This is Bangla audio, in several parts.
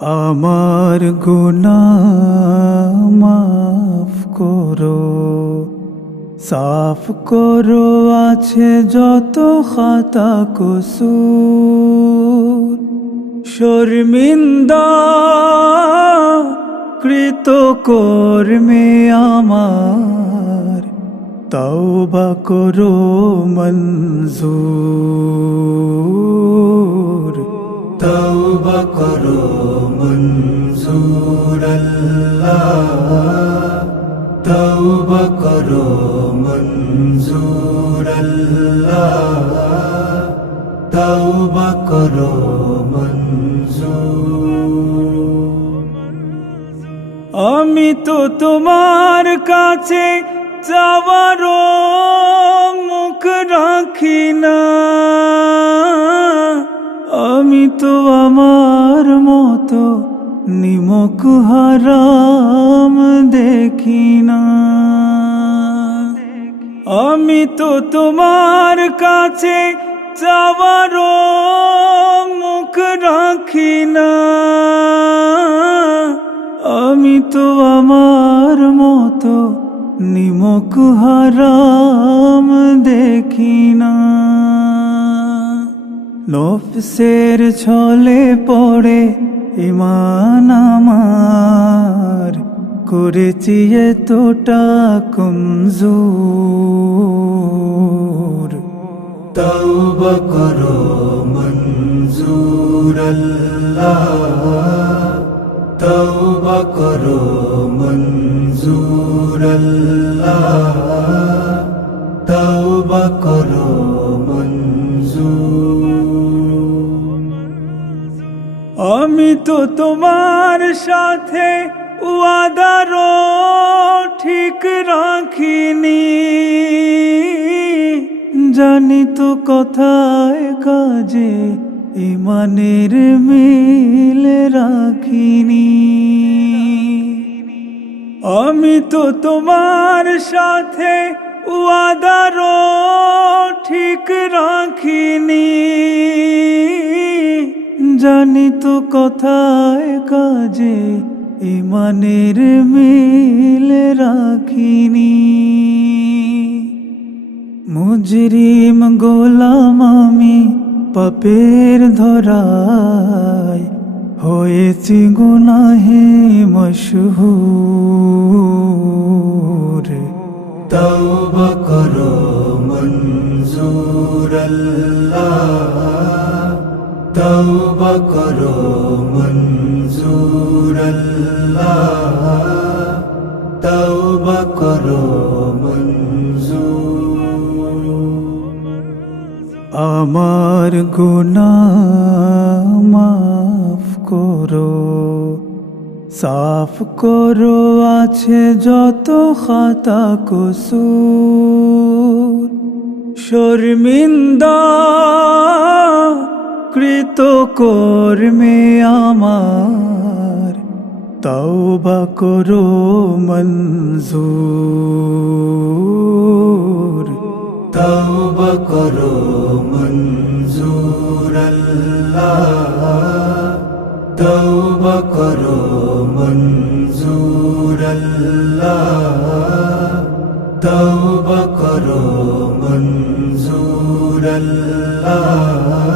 আমার গুনা মাফ করো, সাফ করো আছে যত খাতা কসুর। শর্মিন্দা কৃত কর্মে আমার, তওবা করো মঞ্জুর। তওবা করো মঞ্জুর আল্লাহ তওবা করো মঞ্জুর আল্লাহ তওবা করো মঞ্জুর আমি তো তোমার কাছে যাওয়ারও মুখ রাখি না। মতো নিমক হারাম দেখি না। আমি তো তোমার কাছে যাওয়ারও মুখ রাখি না। আমি তো আমার মতো নিমক হারাম দেখি না। নফসের ছলে পড়ে ইমান আমার করেছি এতটা কমজোর। তওবা করো মঞ্জুর আল্লাহ। তওবা করো মঞ্জুর আল্লাহ। তওবা তো তোমার সাথে ওয়াদারও ঠিক রাখিনি। জানি তো কথায় কাজে ইমানের মিল রাখিনি। আমি তো তোমার সাথে ওয়াদারও ঠিক রাখিনি। জানি তো কথায় কাজে ইমানের মিল রাখিনি। মুজরিম গোলাম আমি পাপের ধরায় হয়েছি গুনাহে মশহুর। তওবা করো মঞ্জুর আল্লাহ তওবা করো আমার গুনা মাফ করো, সাফ করো আছে যত খাতা কসুর। শর্মিন্দা কৃত কর্মে আমার, তওবা করো মঞ্জুর। তওবা করো মঞ্জুর আল্লাহ। তওবা করো মঞ্জুর আল্লাহ। তওবা করো মঞ্জুর আল্লাহ।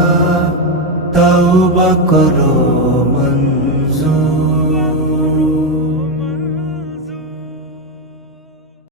বা করো মঞ্জুর।